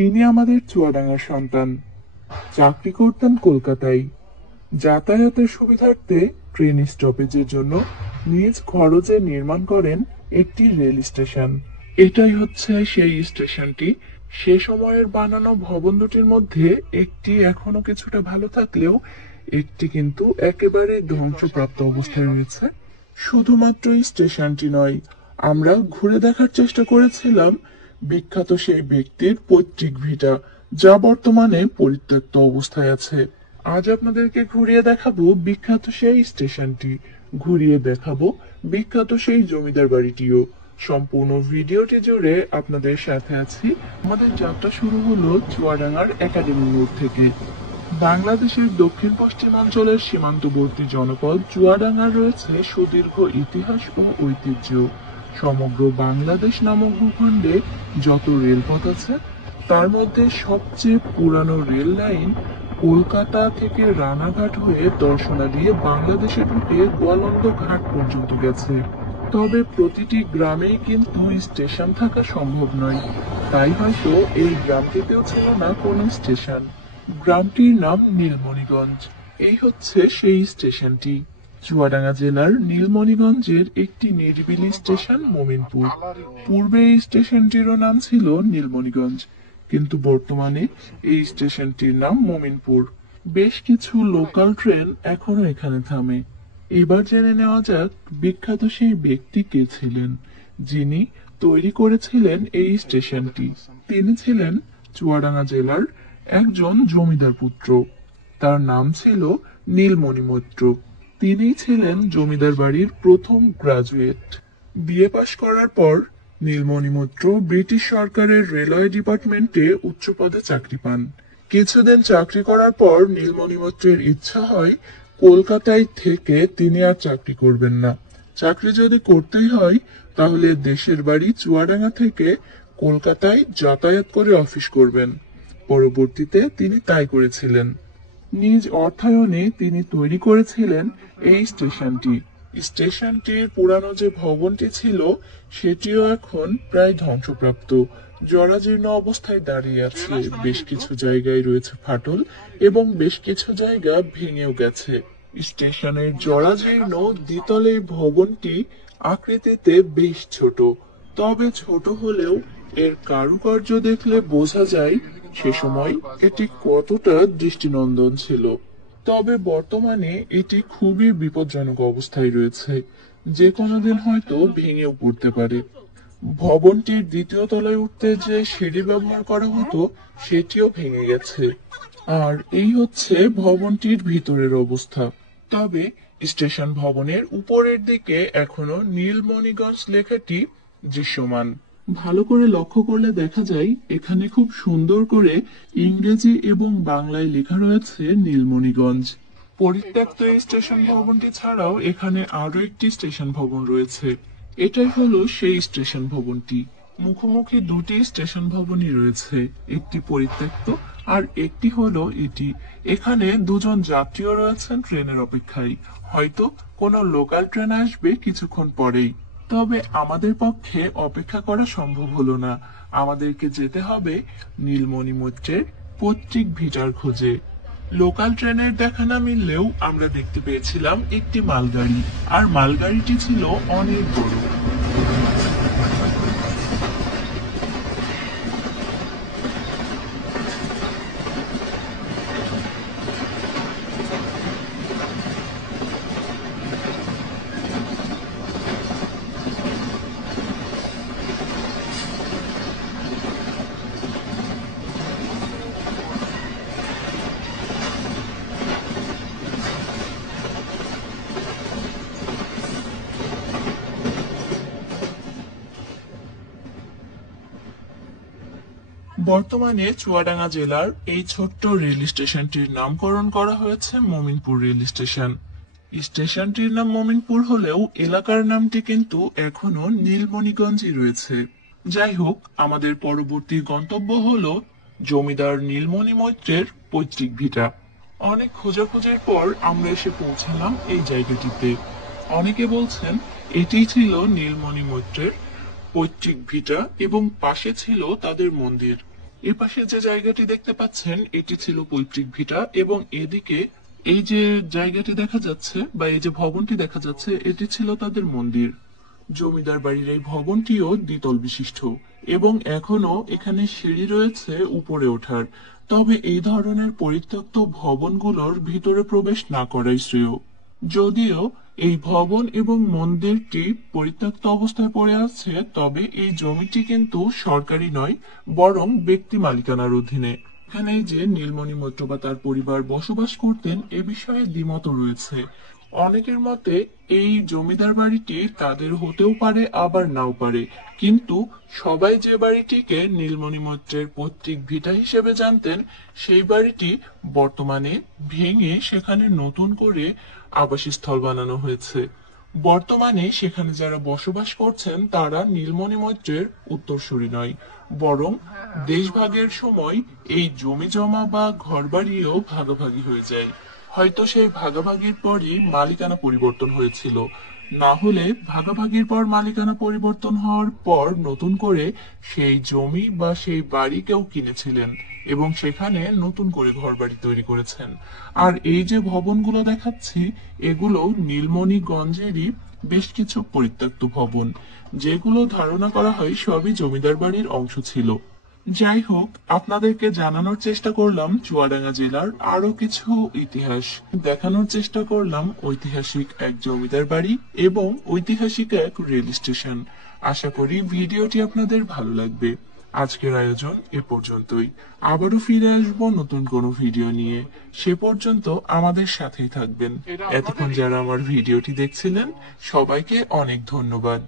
তিনি আমাদের চুয়াডাঙ্গার সন্তান। চাকরি করতেন কলকাতায়। যাতায়াতের সুবিধার্থে ট্রেন স্টপেজের জন্য নিজ খরচে নির্মাণ করেন একটি রেল স্টেশন। এটাই হচ্ছে সেই স্টেশনটি। সে সময়ের বানানো ভবন দুটির মধ্যে একটি এখনো কিছুটা ভালো থাকলেও একটি কিন্তু একেবারে ধ্বংসপ্রাপ্ত অবস্থায় রয়েছে। শুধুমাত্র এই স্টেশনটি নয়, আমরা ঘুরে দেখার চেষ্টা করেছিলাম বিখ্যাত সেই ব্যক্তির পৈতৃক ভিটা, যা বর্তমানে পরিত্যক্ত অবস্থায় আছে। আজ আপনাদেরকে ঘুরিয়ে দেখাবো বিখ্যাত সেই স্টেশনটি, ঘুরিয়ে দেখাবো বিখ্যাত সেই জমিদার বাড়িটিও। সম্পূর্ণ ভিডিওটি জুড়ে আপনাদের সাথে আছি। আমাদের যাত্রা শুরু হলো চুয়াডাঙ্গার একাডেমি মোড় থেকে। বাংলাদেশের দক্ষিণ পশ্চিমাঞ্চলের সীমান্তবর্তী জনপদ চুয়াডাঙ্গার রয়েছে সুদীর্ঘ ইতিহাস ও ঐতিহ্য। সমগ্র বাংলাদেশ নামক ভূখণ্ডে যত রেলপথ আছে, তার মধ্যে সবচেয়ে পুরানো রেল লাইন কলকাতা থেকে রানাঘাট হয়ে দর্শনা দিয়ে বাংলাদেশে ঢুকে গোয়ালন্দ ঘাট পর্যন্ত গেছে। তবে প্রতিটি গ্রামেই কিন্তু স্টেশন থাকা সম্ভব নয়, তাই হয়তো এই গ্রামটিতেও ছিল না কোনো স্টেশন। গ্রামটির নাম নীলমণিগঞ্জ। এই হচ্ছে সেই স্টেশনটি। চুয়াডাঙ্গা জেলার নীলমণিগঞ্জের একটি নিরিবিলি স্টেশন মোমিনপুর। পূর্বে এই স্টেশনটিরও নাম ছিল নীলমণিগঞ্জ, কিন্তু বর্তমানে এই স্টেশনটির নাম মোমিনপুর। বেশ কিছু লোকাল ট্রেন এখনো এখানে থামে। এবার জেনে নেওয়া যাক বিখ্যাত সেই ব্যক্তি কে ছিলেন, যিনি তৈরি করেছিলেন এই স্টেশনটি। তিনি ছিলেন চুয়াডাঙ্গা জেলার একজন জমিদার পুত্র। তার নাম ছিল নীলমণি মৈত্র। তিনিই ছিলেন জমিদার বাড়ির প্রথম গ্রাজুয়েট। বিএ পাশ করার পর নীলমণি মৈত্র ব্রিটিশ সরকারের রেলওয়ে ডিপার্টমেন্টে উচ্চ পদে চাকরি পান। কিছুদিন চাকরি করার পর নীলমণি মৈত্রের ইচ্ছা হয় কলকাতায় থেকে তিনি আর চাকরি করবেন না। চাকরি যদি করতেই হয় তাহলে দেশের বাড়ি চুয়াডাঙ্গা থেকে কলকাতায় যাতায়াত করে অফিস করবেন। পরবর্তীতে তিনি তাই করেছিলেন। নিজ অর্থায়নে তিনি তৈরি করেছিলেন এই স্টেশনটি। স্টেশনটির পুরানো যে ভবনটি ছিল সেটিও এখন প্রায় ধ্বংসপ্রাপ্ত, জরাজীর্ণ অবস্থায় দাঁড়িয়ে আছে। বেশ কিছু জায়গায় রয়েছে ফাটল এবং বেশ কিছু জায়গা ভেঙেও গেছে। স্টেশনের জরাজীর্ণ দ্বিতল এই ভবনটি আকৃতিতে বেশ ছোট, তবে ছোট হলেও এর কারুকার্য দেখলে বোঝা যায় সে সময় এটি কতটা দৃষ্টিনন্দন ছিল। তবে বর্তমানে এটি খুবই বিপজ্জনক অবস্থায় রয়েছে, যে কোনো দিন হয়তো ভেঙেও পড়তে পারে। ভবনটির দ্বিতীয় তলায় উঠতে যে সিঁড়ি ব্যবহার করা হতো সেটিও ভেঙে গেছে। আর এই হচ্ছে ভবনটির ভিতরের অবস্থা। তবে স্টেশন ভবনের উপরের দিকে এখনো নীলমণিগঞ্জ লেখাটি দৃশ্যমান। ভালো করে লক্ষ্য করলে দেখা যায় এখানে খুব সুন্দর করে ইংরেজি এবং বাংলায় লেখা রয়েছে নীলমণিগঞ্জ। পরিত্যক্ত এই স্টেশন ভবনটি ছাড়াও এখানে আরো একটি স্টেশন ভবন রয়েছে। এটাই হলো সেই স্টেশন ভবনটি। মুখোমুখি দুটি স্টেশন ভবনই রয়েছে, একটি পরিত্যক্ত আর একটি হলো এটি। এখানে দুজন যাত্রীও রয়েছেন ট্রেনের অপেক্ষায়। হয়তো কোনো লোকাল ট্রেন আসবে কিছুক্ষণ পরেই। তবে আমাদের পক্ষে অপেক্ষা করা সম্ভব হলো না। আমাদেরকে যেতে হবে নীলমণি মৈত্রের পৈতৃক ভিটার খোঁজে। লোকাল ট্রেনের দেখা না মিললেও আমরা দেখতে পেয়েছিলাম একটি মালগাড়ি, আর মালগাড়িটি ছিল অনেক বড়। বর্তমানে চুয়াডাঙ্গা জেলার এই ছোট্ট রেল স্টেশনটির নামকরণ করা হয়েছে মোমিনপুর রেল স্টেশন। স্টেশনটির নাম মোমিনপুর হলেও এলাকার নামটি কিন্তু এখনো নীলমণিগঞ্জই রয়েছে। যাই হোক, আমাদের পরবর্তী গন্তব্য হলো জমিদার নীলমণি মৈত্রের পৈতৃক ভিটা। অনেক খোঁজাখুঁজির পর আমরা এসে পৌঁছালাম এই জায়গাটিতে। অনেকে বলছেন এটিই ছিল নীলমণি মৈত্রের পৈতৃক ভিটা এবং পাশে ছিল তাদের মন্দির। এ পাশে যে জায়গাটি দেখতে পাচ্ছেন এটি ছিল পৈতৃক ভিটা, এবং এদিকে এই যে জায়গাটি দেখা যাচ্ছে বা এই যে ভবনটি দেখা যাচ্ছে এটি ছিল তাদের মন্দির। জমিদার বাড়ির এই ভবনটিও দ্বিতল বিশিষ্ট এবং এখনো এখানে সিঁড়ি রয়েছে উপরে ওঠার। তবে এই ধরনের পরিত্যক্ত ভবনগুলোর ভিতরে প্রবেশ না করাই শ্রেয়। যদিও এই ভবন এবং মন্দিরটি পরিত্যক্ত অবস্থায় পড়ে আছে, তবে এই জমিটি কিন্তু সরকারি নয়, বরং ব্যক্তি মালিকানার অধীনে। এখানে যে নীলমণি মৈত্র বা তার পরিবার বসবাস করতেন এ বিষয়ে দ্বিমত রয়েছে। অনেকের মতে এই জমিদার বাড়িটি তাদের হতেও পারে আবার নাও পারে, কিন্তু সবাই যে বাড়িটিকে নীলমণি মৈত্রের পৈতৃক ভিটা হিসেবে জানতেন সেই বাড়িটি বর্তমানে ভেঙে সেখানে নতুন করে আবাসস্থল বানানো হয়েছে। বর্তমানে সেখানে যারা বসবাস করছেন তারা নীলমণি মৈত্রের উত্তরসূরি নয়, বরং দেশভাগের সময় এই জমি জমা বা ঘরবাড়িও ভাগাভাগি হয়ে যায়। হয়তো সেই ভাগাভাগির পরই মালিকানা পরিবর্তন হয়েছিল, না হলে ভাগাভাগির পর মালিকানা পরিবর্তন হওয়ার পর নতুন করে সেই জমি বা সেই বাড়ি কেউ কিনেছিলেন এবং সেখানে নতুন করে ঘরবাড়ি তৈরি করেছেন। আর এই যে ভবনগুলো দেখাচ্ছি এগুলো নীলমণিগঞ্জেরই বেশ কিছু পরিত্যক্ত ভবন, যেগুলো ধারণা করা হয় সবই জমিদার বাড়ির অংশ ছিল। যাই হোক, আপনাদেরকে জানানোর চেষ্টা করলাম চুয়াডাঙ্গা জেলার আরো কিছু ইতিহাস, দেখানোর চেষ্টা করলাম ঐতিহাসিক এক জমিদার বাড়ি এবং ঐতিহাসিক এক রেল স্টেশন। আশা করি ভিডিওটি আপনাদের ভালো লাগবে। আজকের আয়োজন এ পর্যন্তই। আবারও ফিরে আসবো নতুন কোনো ভিডিও নিয়ে। সে পর্যন্ত আমাদের সাথেই থাকবেন। এতক্ষণ যারা আমার ভিডিওটি দেখছিলেন সবাইকে অনেক ধন্যবাদ।